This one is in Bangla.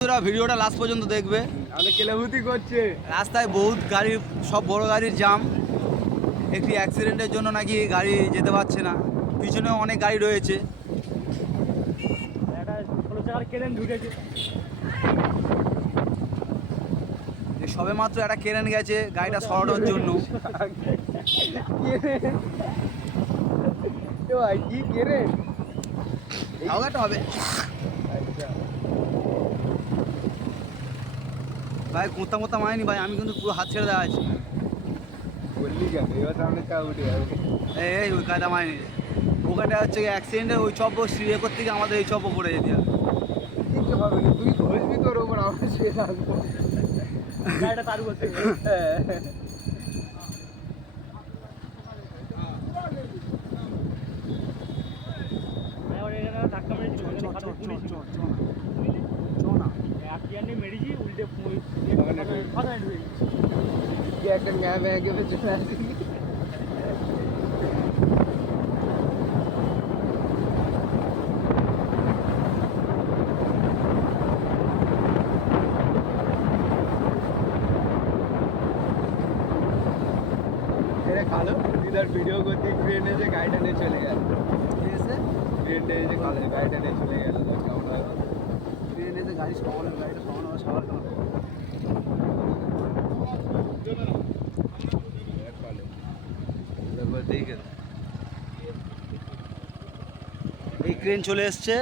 ভিডিওটা লাস্ট পর্যন্ত দেখবে। আমাদের কেলাভূতি করছে। রাস্তায় বহুত গাড়ি, সব বড় গাড়ির জাম। একটি অ্যাক্সিডেন্টের জন্য নাকি গাড়ি যেতে পারছে না, পিছনেও অনেক গাড়ি রয়েছে। সবে মাত্র একটা কেরেন গেছে গাড়িটা সরানোর জন্য। কি কেরে একটা হবে ভাই, কোথা কোথা মায়নি ভাই, আমি কিন্তু পুরো হাত ছেড়ে দেওয়া আছি। বললি কেন এবার সামনে চা উঠে যাবে। এই ওই কায়দা মায়নি, ওখানটা হচ্ছে অ্যাক্সিডেন্টে ওই চপ এরপর থেকে আমাদের এই চপ পড়ে যেতে হবে। কিছু হবে না, তুই ধরবি তোর ওপর আমরা শুয়ে থাকবো। গাড়িটা তার করতে একটা ম্যাম একেবারে চলে আসি। খালো দিদার ভিডিও করতে ট্রেনে যে গাড়িটা নিয়ে চলে গেল। ঠিক আছে, ট্রেনে যে গাড়িটা নিয়ে চলে গেল, ট্রেনে যে গাড়ি সমানো, গাড়িটা সমানো সবার কেন এই ক্রেন চলে এসছে।